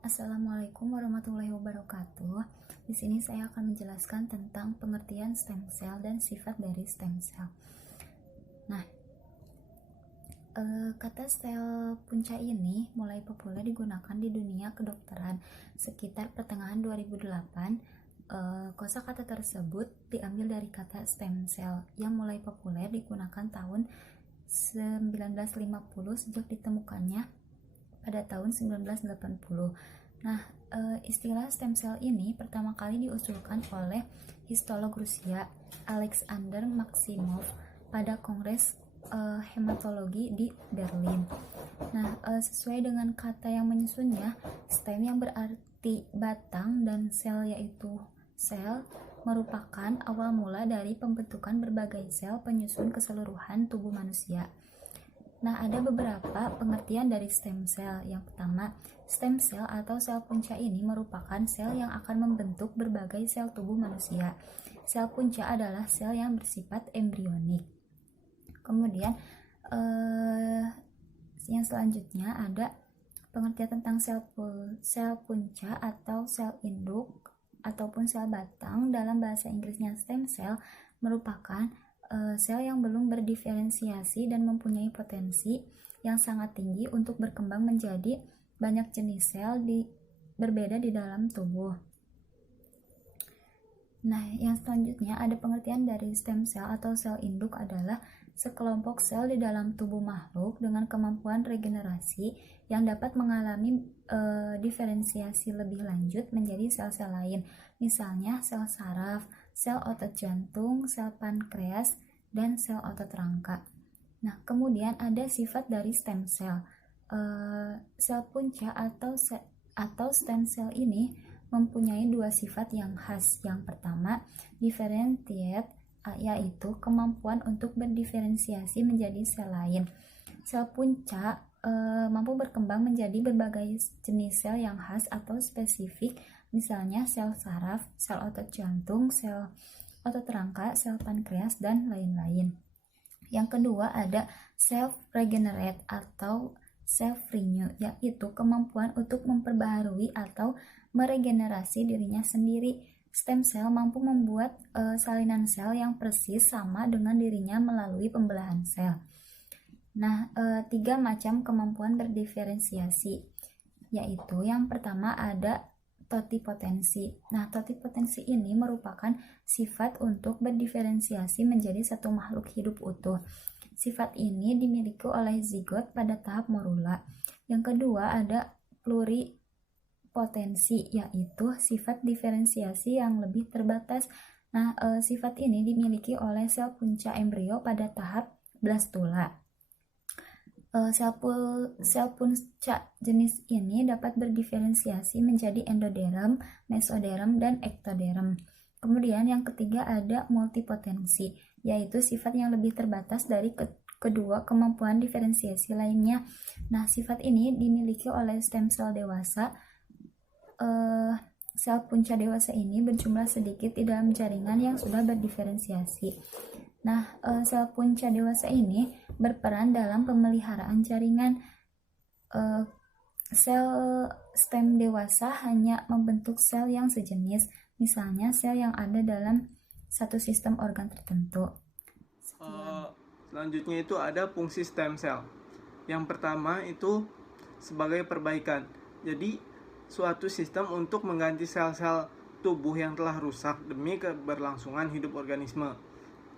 Assalamualaikum warahmatullahi wabarakatuh. Di sini saya akan menjelaskan tentang pengertian stem cell dan sifat dari stem cell. Nah, kata sel punca ini mulai populer digunakan di dunia kedokteran sekitar pertengahan 2008. Kosakata tersebut diambil dari kata stem cell yang mulai populer digunakan tahun 1950 sejak ditemukannya pada tahun 1980. Nah, istilah stem cell ini pertama kali diusulkan oleh histolog Rusia Alexander Maximov pada Kongres Hematologi di Berlin. Nah, sesuai dengan kata yang menyusunnya, stem yang berarti batang dan cell yaitu sel merupakan awal mula dari pembentukan berbagai sel penyusun keseluruhan tubuh manusia. Nah, ada beberapa pengertian dari stem cell. Yang pertama, stem cell atau sel punca ini merupakan sel yang akan membentuk berbagai sel tubuh manusia. Sel punca adalah sel yang bersifat embrionik. Kemudian, yang selanjutnya ada pengertian tentang sel punca atau sel induk ataupun sel batang. Dalam bahasa Inggrisnya, stem cell merupakan sel yang belum berdiferensiasi dan mempunyai potensi yang sangat tinggi untuk berkembang menjadi banyak jenis sel berbeda di dalam tubuh. Nah, yang selanjutnya ada pengertian dari stem cell atau sel induk adalah sekelompok sel di dalam tubuh makhluk dengan kemampuan regenerasi yang dapat mengalami diferensiasi lebih lanjut menjadi sel-sel lain. Misalnya sel saraf, sel otot jantung, sel pankreas, dan sel otot rangka. Nah, kemudian ada sifat dari stem cell. Sel punca atau stem cell ini mempunyai dua sifat yang khas. Yang pertama, differentiate, yaitu kemampuan untuk berdiferensiasi menjadi sel lain. Sel punca mampu berkembang menjadi berbagai jenis sel yang khas atau spesifik, misalnya sel saraf, sel otot jantung, sel otot rangka, sel pankreas, dan lain-lain. Yang kedua ada self-regenerate atau self-renew, yaitu kemampuan untuk memperbaharui atau meregenerasi dirinya sendiri. Stem cell mampu membuat salinan sel yang persis sama dengan dirinya melalui pembelahan sel. Nah, 3 macam kemampuan berdiferensiasi, yaitu yang pertama ada totipotensi. Nah, totipotensi ini merupakan sifat untuk berdiferensiasi menjadi satu makhluk hidup utuh. Sifat ini dimiliki oleh zigot pada tahap morula. Yang kedua ada pluripotensi, yaitu sifat diferensiasi yang lebih terbatas. Nah, sifat ini dimiliki oleh sel punca embrio pada tahap blastula. Sel punca jenis ini dapat berdiferensiasi menjadi endoderm, mesoderm, dan ektoderm. Kemudian yang ketiga ada multipotensi, yaitu sifat yang lebih terbatas dari kedua kemampuan diferensiasi lainnya. Nah, sifat ini dimiliki oleh stem cell dewasa. Sel punca dewasa ini berjumlah sedikit di dalam jaringan yang sudah berdiferensiasi. Nah, sel punca dewasa ini berperan dalam pemeliharaan jaringan. Sel stem dewasa hanya membentuk sel yang sejenis, misalnya sel yang ada dalam satu sistem organ tertentu. Selanjutnya itu ada fungsi stem cell. Yang pertama itu sebagai perbaikan. Jadi suatu sistem untuk mengganti sel-sel tubuh yang telah rusak demi keberlangsungan hidup organisme.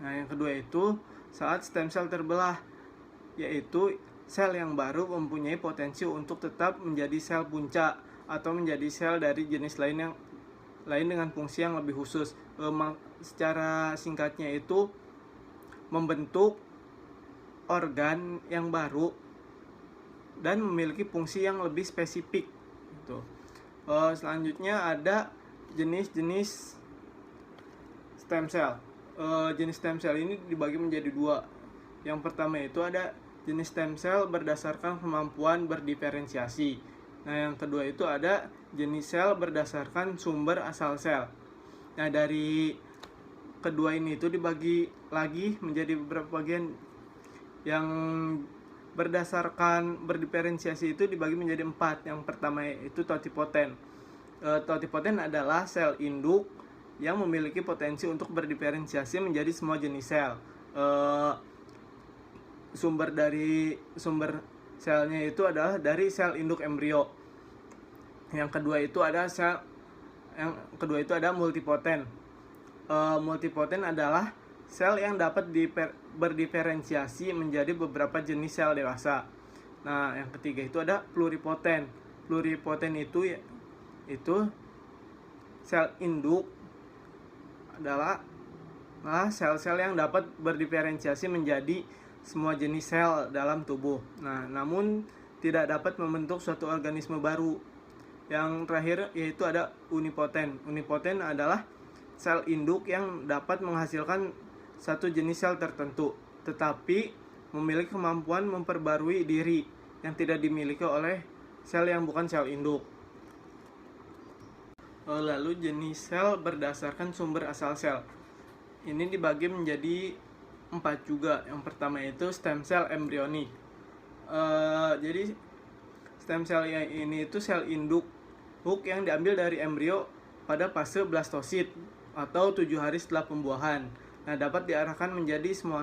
Nah, yang kedua itu saat stem cell terbelah, yaitu sel yang baru mempunyai potensi untuk tetap menjadi sel punca atau menjadi sel dari jenis lain dengan fungsi yang lebih khusus. Secara singkatnya itu membentuk organ yang baru dan memiliki fungsi yang lebih spesifik. Selanjutnya ada jenis-jenis stem cell. Jenis stem cell ini dibagi menjadi dua. Yang pertama itu ada jenis stem cell berdasarkan kemampuan berdiferensiasi. Nah, yang kedua itu ada jenis sel berdasarkan sumber asal sel. Nah, dari kedua ini itu dibagi lagi menjadi beberapa bagian. Yang berdasarkan berdiferensiasi itu dibagi menjadi 4. Yang pertama itu totipoten. Totipoten adalah sel induk yang memiliki potensi untuk berdiferensiasi menjadi semua jenis sel. Sumber selnya itu adalah dari sel induk embrio. Yang kedua itu ada multipoten. Multipoten adalah sel yang dapat berdiferensiasi menjadi beberapa jenis sel dewasa. Nah, yang ketiga itu ada pluripoten. Pluripoten itu sel induk adalah sel-sel yang dapat berdiferensiasi menjadi semua jenis sel dalam tubuh. Nah, namun tidak dapat membentuk suatu organisme baru. Yang terakhir yaitu ada unipoten. Unipoten adalah sel induk yang dapat menghasilkan satu jenis sel tertentu, tetapi memiliki kemampuan memperbarui diri yang tidak dimiliki oleh sel yang bukan sel induk. Lalu jenis sel berdasarkan sumber asal sel. Ini dibagi menjadi 4 juga. Yang pertama itu stem cell embryonik. Jadi stem cell ini itu sel induk yang diambil dari embrio pada fase blastosit atau 7 hari setelah pembuahan. Nah, dapat diarahkan menjadi semua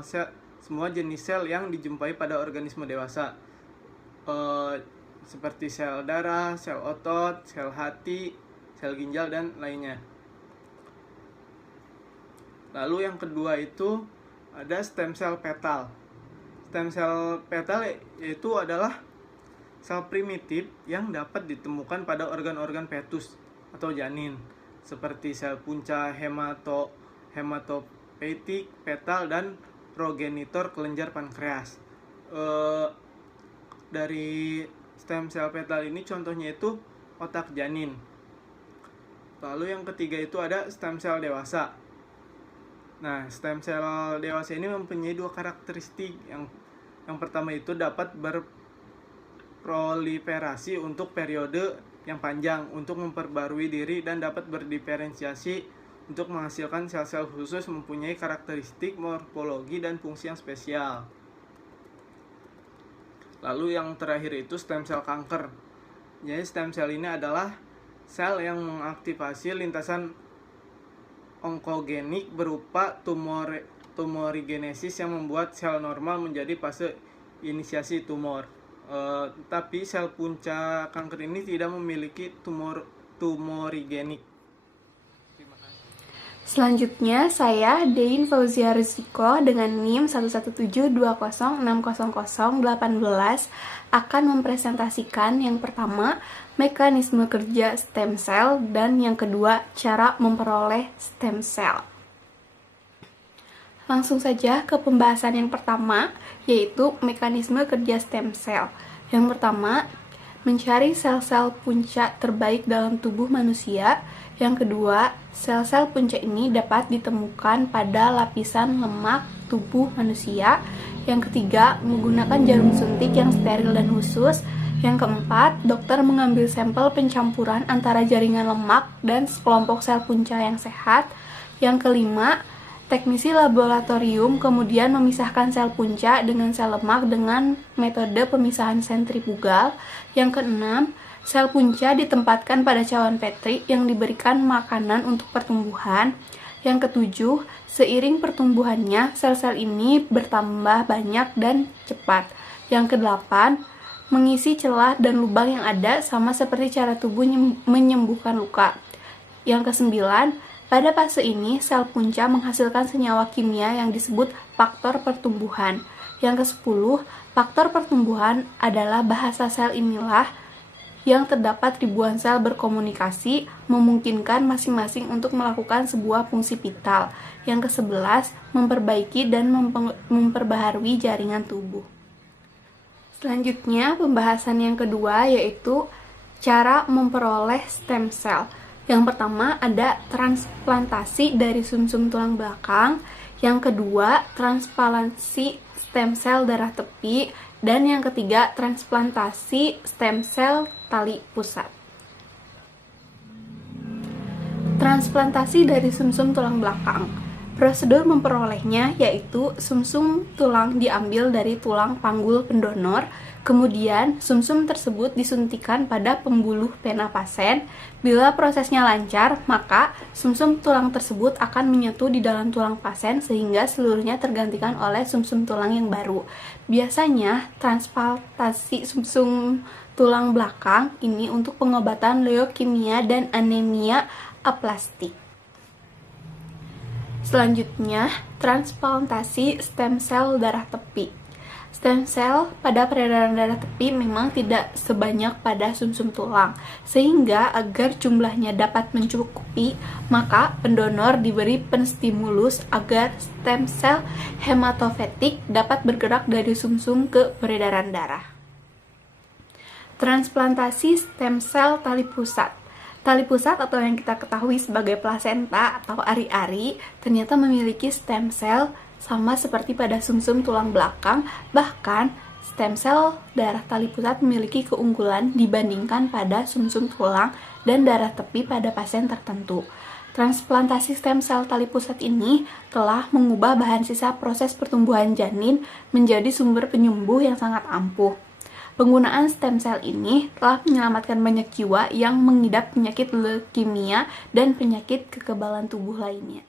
jenis sel yang dijumpai pada organisme dewasa, seperti sel darah, sel otot, sel hati, sel ginjal, dan lainnya. Lalu yang kedua itu ada stem cell fetal. Stem cell fetal yaitu adalah sel primitif yang dapat ditemukan pada organ-organ fetus atau janin, seperti sel punca, hematopoietik fetal, dan progenitor kelenjar pankreas. Dari stem cell fetal ini contohnya itu otak janin. Lalu yang ketiga itu ada stem cell dewasa. Nah, stem cell dewasa ini mempunyai 2 karakteristik. Yang pertama itu dapat berproliferasi untuk periode yang panjang untuk memperbarui diri dan dapat berdiferensiasi untuk menghasilkan sel-sel khusus mempunyai karakteristik morfologi dan fungsi yang spesial. Lalu yang terakhir itu stem cell kanker. Jadi stem cell ini adalah sel yang mengaktifasi lintasan onkogenik berupa tumorigenesis yang membuat sel normal menjadi fase inisiasi tumor. Tapi sel punca kanker ini tidak memiliki tumorigenik. Selanjutnya, saya Dein Fauzia Riziko dengan NIM 11720600018 akan mempresentasikan yang pertama, mekanisme kerja stem cell, dan yang kedua, cara memperoleh stem cell. Langsung saja ke pembahasan yang pertama, yaitu mekanisme kerja stem cell. Yang pertama, mencari sel-sel punca terbaik dalam tubuh manusia. Yang kedua, sel-sel punca ini dapat ditemukan pada lapisan lemak tubuh manusia. Yang ketiga, menggunakan jarum suntik yang steril dan khusus. Yang keempat, dokter mengambil sampel pencampuran antara jaringan lemak dan sekelompok sel punca yang sehat. Yang kelima, teknisi laboratorium kemudian memisahkan sel punca dengan sel lemak dengan metode pemisahan sentrifugal. Yang keenam, sel punca ditempatkan pada cawan Petri yang diberikan makanan untuk pertumbuhan. Yang ketujuh, seiring pertumbuhannya, sel-sel ini bertambah banyak dan cepat. Yang kedelapan, mengisi celah dan lubang yang ada sama seperti cara tubuh menyembuhkan luka. Yang kesembilan, pada fase ini, sel punca menghasilkan senyawa kimia yang disebut faktor pertumbuhan. Yang ke-10, faktor pertumbuhan adalah bahasa sel inilah yang terdapat ribuan sel berkomunikasi, memungkinkan masing-masing untuk melakukan sebuah fungsi vital. Yang ke-11, memperbaiki dan memperbaharui jaringan tubuh. Selanjutnya, pembahasan yang kedua yaitu cara memperoleh stem cell. Yang pertama ada transplantasi dari sumsum tulang belakang. Yang kedua, transplantasi stem cell darah tepi. Dan yang ketiga, transplantasi stem cell tali pusat. Transplantasi dari sumsum tulang belakang. Prosedur memperolehnya yaitu sumsum tulang diambil dari tulang panggul pendonor, kemudian sumsum tersebut disuntikan pada pembuluh pena pasien. Bila prosesnya lancar, maka sumsum tulang tersebut akan menyatu di dalam tulang pasien sehingga seluruhnya tergantikan oleh sumsum tulang yang baru. Biasanya transplantasi sumsum tulang belakang ini untuk pengobatan leukemia dan anemia aplastik. Selanjutnya, transplantasi stem cell darah tepi. Stem cell pada peredaran darah tepi memang tidak sebanyak pada sumsum tulang, sehingga agar jumlahnya dapat mencukupi, maka pendonor diberi penstimulus agar stem cell hematopoietik dapat bergerak dari sumsum ke peredaran darah. Transplantasi stem cell tali pusat. Tali pusat atau yang kita ketahui sebagai plasenta atau ari-ari ternyata memiliki stem cell sama seperti pada sumsum tulang belakang, bahkan stem cell darah tali pusat memiliki keunggulan dibandingkan pada sumsum tulang dan darah tepi pada pasien tertentu. Transplantasi stem cell tali pusat ini telah mengubah bahan sisa proses pertumbuhan janin menjadi sumber penyembuh yang sangat ampuh. Penggunaan stem cell ini telah menyelamatkan banyak jiwa yang mengidap penyakit leukemia dan penyakit kekebalan tubuh lainnya.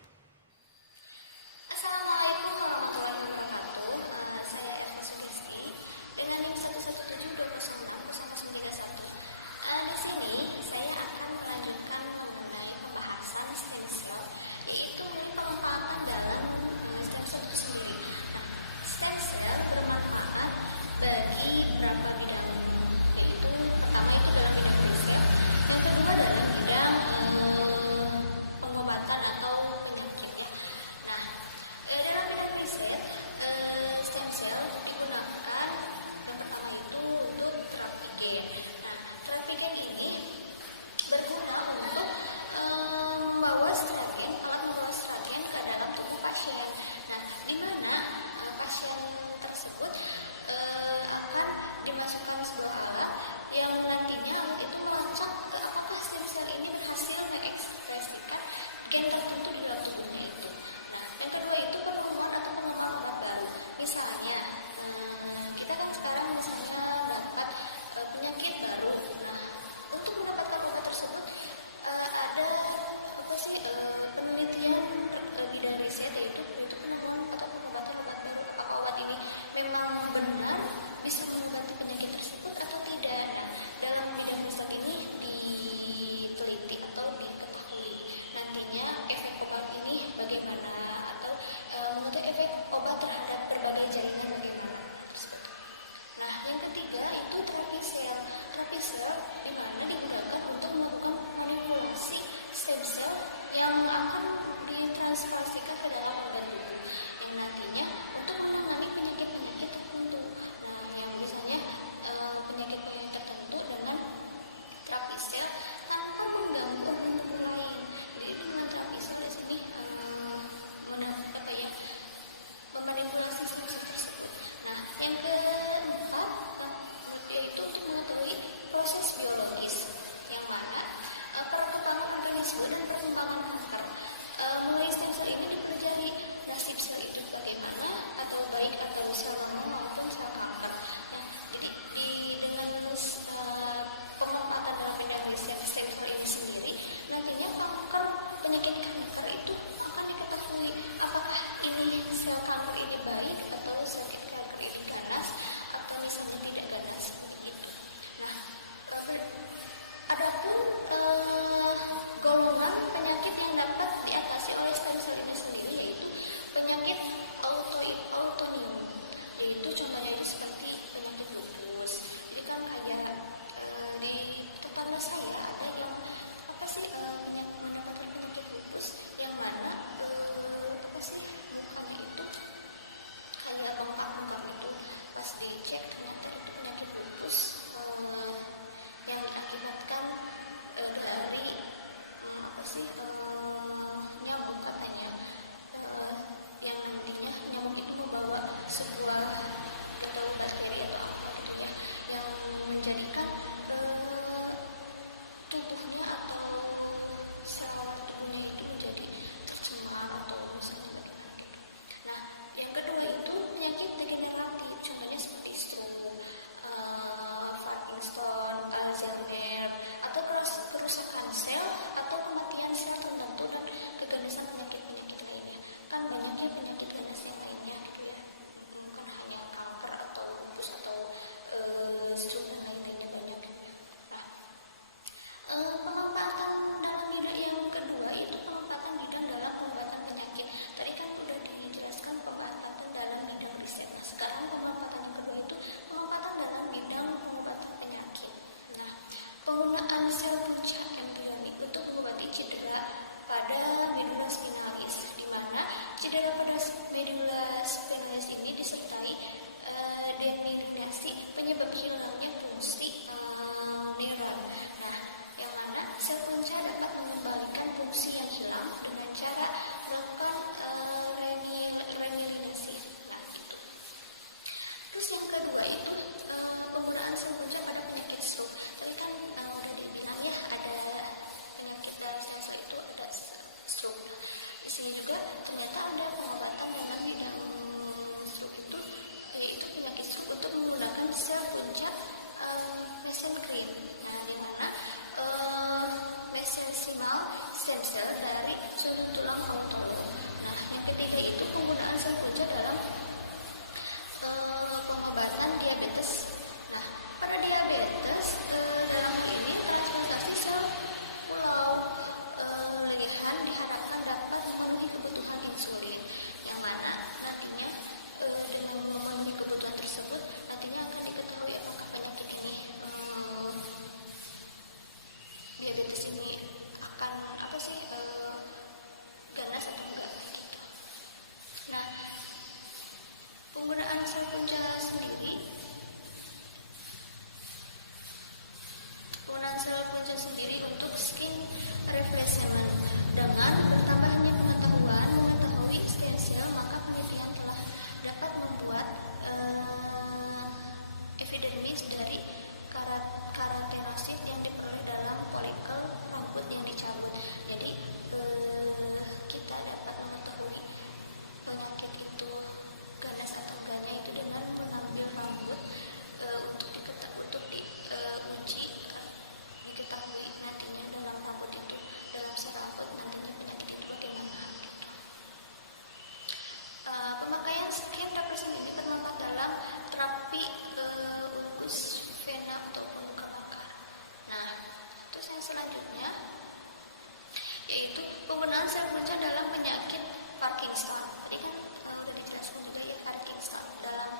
sini juga ternyata ada pengobatan dengan bidang struk itu, yaitu penyakit struk untuk menggunakan sel punca mesenchymal. Nah, di mana mesenchymal stem cell dari sum tulang kontrol. Nah, MPDT itu penggunaan sel punca dalam pengobatan diabetes. Nah, pada diabetes dalam ini transplantasi sel pulau lebihan diharapkan dapat memenuhi kebutuhan insulin, yang mana nantinya dengan memenuhi kebutuhan tersebut nantinya akan diketahui apakah penyakit ini diabetes ini akan ganas atau enggak. Nah, penggunaan sel punca sendiri untuk skin replacement. Dengan bertambahnya pengetahuan mengetahui stem cell, maka penelitian telah dapat membuat epidermis dari keratinosit yang diperoleh dalam folikel rambut yang dicabut. Jadi kita dapat mengetahui penyakit itu ganas atau enggaknya itu dengan mengambil rambut untuk diuji, diketahui nantinya dalam rambut itu, dalam sel rambut nantinya penyakit itu bagaimana. Pemakaian skin representatif bermanfaat dalam terapi ulkus, vena ataupun luka-luka. Nah, terus yang selanjutnya yaitu penggunaan sel punca dalam penyakit Parkinson. Tadi kan sudah dijelaskan juga ya, Parkinson dalam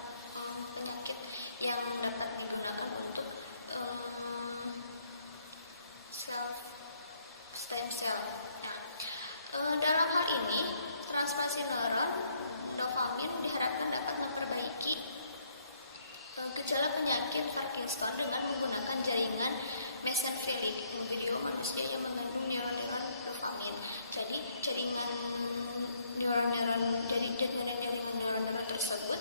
penyakit yang dapat digunakan untuk stem cell. Nah, dalam hal ini transplantasi neuron dopamin diharapkan dapat memperbaiki gejala penyakit Parkinson dengan menggunakan jaringan mesenterik embrio manusia yang mengandung neuron dopamin. Jadi jaringan neuron tersebut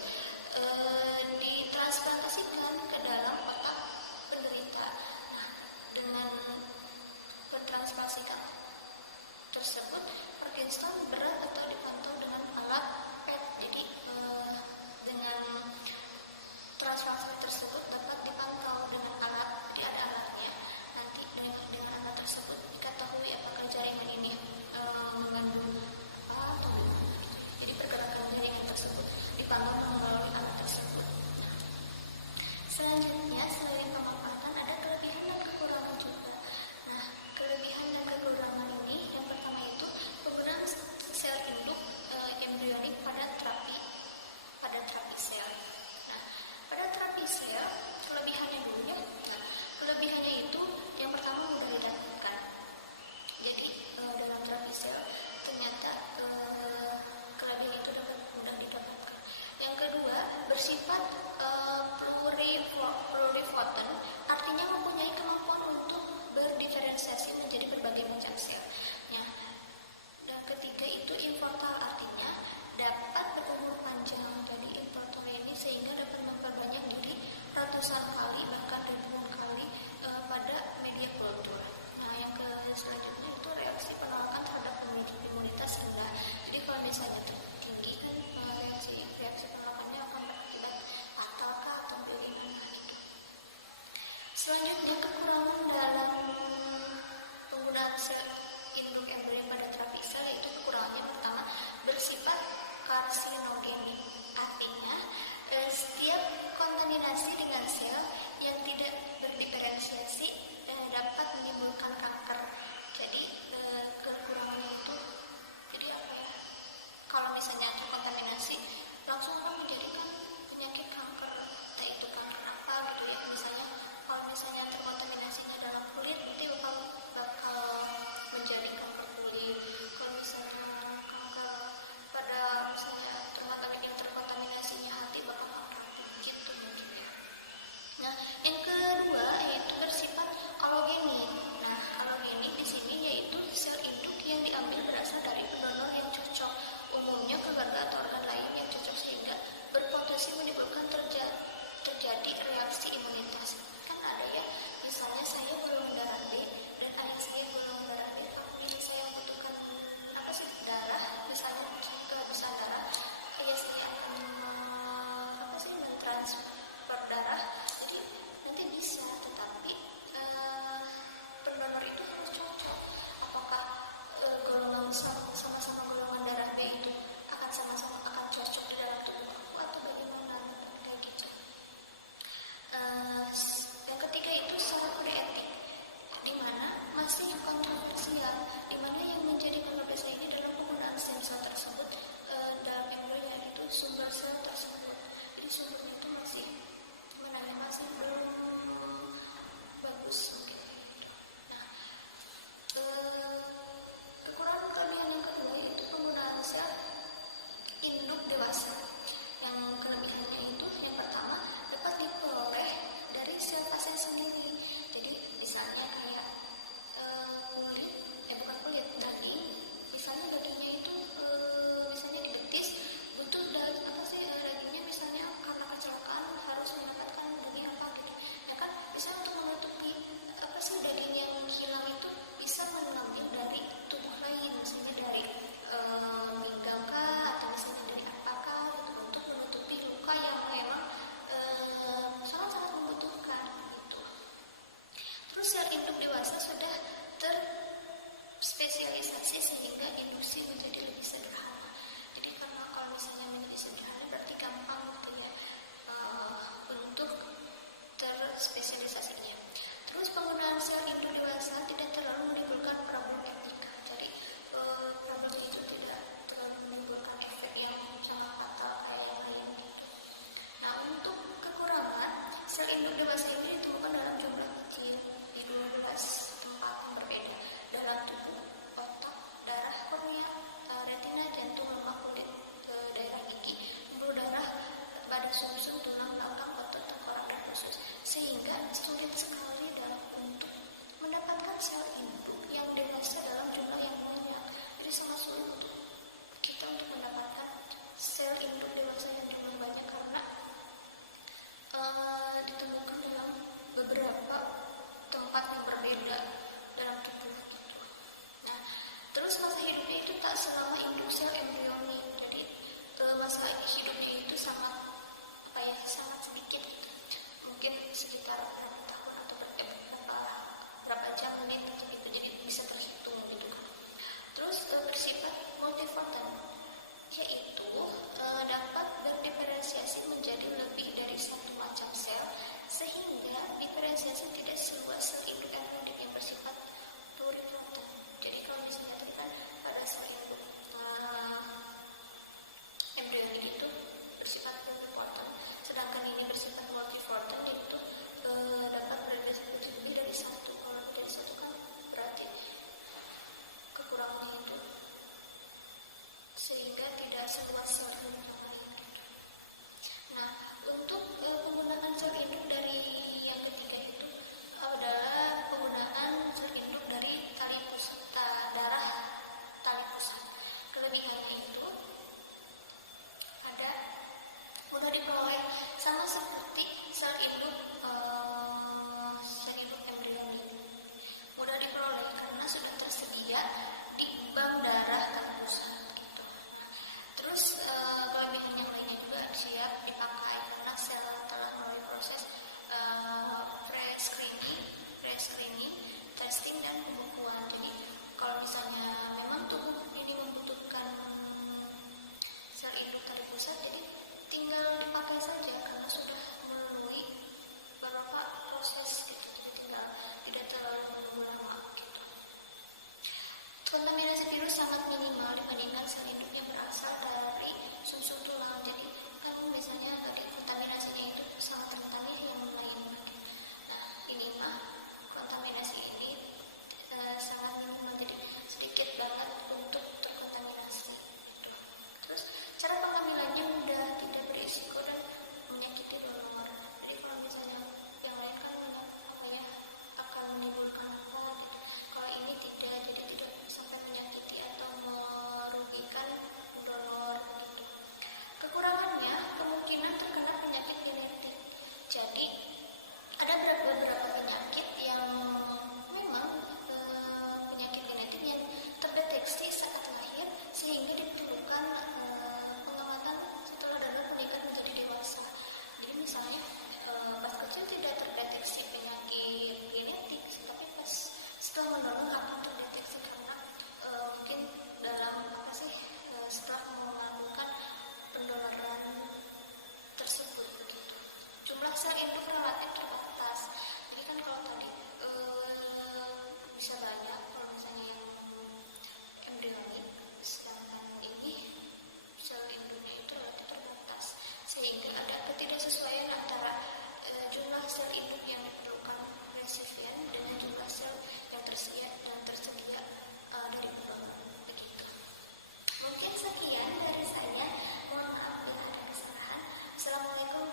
ditransplantasikan ke dalam otak penderita. Nah, dengan pentransplantasikan tersebut, Parkinson berat atau dipantau dengan alat PET. Jadi dengan transplantasi tersebut dapat dipantau dengan alat, jadi ada alatnya. Nanti dengan alat tersebut diketahui apakah jaringan ini mengandung apa atau tidak. Jadi pergerakan jaringan tersebut dipantau melalui alat tersebut. Selanjutnya, selain pemanfaatan ada kelebihan dan kekurangan juga. Nah, kelebihan dan kekurangan ini yang pertama itu penggunaan sel induk embrionik pada terapi sel. Nah, pada terapi sel kelebihannya dulu ya. Nah, kelebihannya itu yang pertama mudah didapatkan. Jadi dalam terapi sel ternyata kelebihan itu dapat mudah didapatkan. Yang kedua, bersifat pluripotent, artinya mempunyai kemampuan untuk berdiferensiasi menjadi berbagai macam sel. Ya. Dan ketiga itu infertile, artinya dapat berumur panjang. Jadi infertile ini sehingga dapat memperbanyak diri ratusan kali bahkan ribuan kali pada media kultur. Nah, yang selanjutnya itu reaksi penolakan terhadap imunitas rendah. Jadi kalau misalnya tinggi kan reaksi penolakannya akan berakibat fatal atau bagaimana gitu. Selanjutnya kekurangan dalam penggunaan sel induk embrio pada terapi sel, yaitu kekurangannya pertama bersifat karsinogenik, artinya setiap kontaminasi dengan sel yang tidak berdiferensiasi dapat menimbulkan kanker. Jadi kekurangannya itu jadi apa ya? Kalau misalnya terkontaminasi langsung akan menjadikan penyakit kanker, entah itu kanker apa gitu ya. Misalnya kalau misalnya terkontaminasinya dalam kulit, nanti bakal menjadi kanker kulit. Kalau misalnya kanker pada misalnya yang terkontaminasinya hati, bakal kanker gitu mungkin ya. Nah, yang kedua yaitu bersifat alogenik. Nah, alogenik di sini yaitu sel induk yang diambil berasal dari pendonor yang cocok, umumnya keluarga atau organ lain yang cocok, sehingga berpotensi menimbulkan terjadi reaksi imunitas. Kan ada ya, misalnya saya golongan darah B dan adik saya golongan darah B, tapi saya membutuhkan apa sih sehingga tidak seluas sel induk. Nah, untuk penggunaan sel induk dari yang ketiga itu adalah penggunaan sel induk dari tali pusat darah tali pusat. Kelebihannya itu ada mudah diperoleh sama seperti sel induk embrioni. Mudah diperoleh karena sudah tersedia di bank darah tali pusat gitu. Terus kelebihan yang lainnya juga siap dipakai karena sel telah melalui proses pre-screening, testing dan pembekuan. Jadi kalau misalnya memang tubuh ini membutuhkan sel induk tali pusat, jadi tinggal dipakai saja karena sudah melalui beberapa proses gitu. Jadi tinggal tidak terlalu menunggu lama gitu. Kontaminasi virus sangat minimal dibandingkan sel induk yang berasal dari sumsum tulang. Jadi kan biasanya kontaminasinya itu sangat rentan yang lain. Nah, ini mah kontaminasi ini sangat minimal, jadi sedikit banget untuk terkontaminasi. Terus cara pengambilannya mudah, tidak berisiko dan menyakiti donor. Jadi kalau misalnya yang lain kan akan menimbulkan kalau ini tidak, jadi tidak sampai menyakiti atau merugikan donor begitu. Kekurangannya kemungkinan terkena penyakit genetik. Jadi ada beberapa penyakit yang memang penyakit genetik yang terdeteksi saat lahir sehingga diperlukan pengamatan setelah donor meninggal menjadi dewasa. Jadi misalnya pas kecil tidak terdeteksi penyakit genetik, tapi pas setelah menolong akan terdeteksi karena mungkin dalam setelah melakukan pendonoran tersebut begitu. Jumlah sel induk relatif terbatas. Jadi kan kalau tadi bisa banyak kalau misalnya yang embrioni, sedangkan ini sel induknya itu relatif terbatas, sehingga ada ketidaksesuaian antara jumlah sel induk yang diperlukan resipien dengan jumlah sel yang tersedia dari donor begitu. Mungkin sekian dari saya. Mohon maaf bila ada kesalahan. Assalamualaikum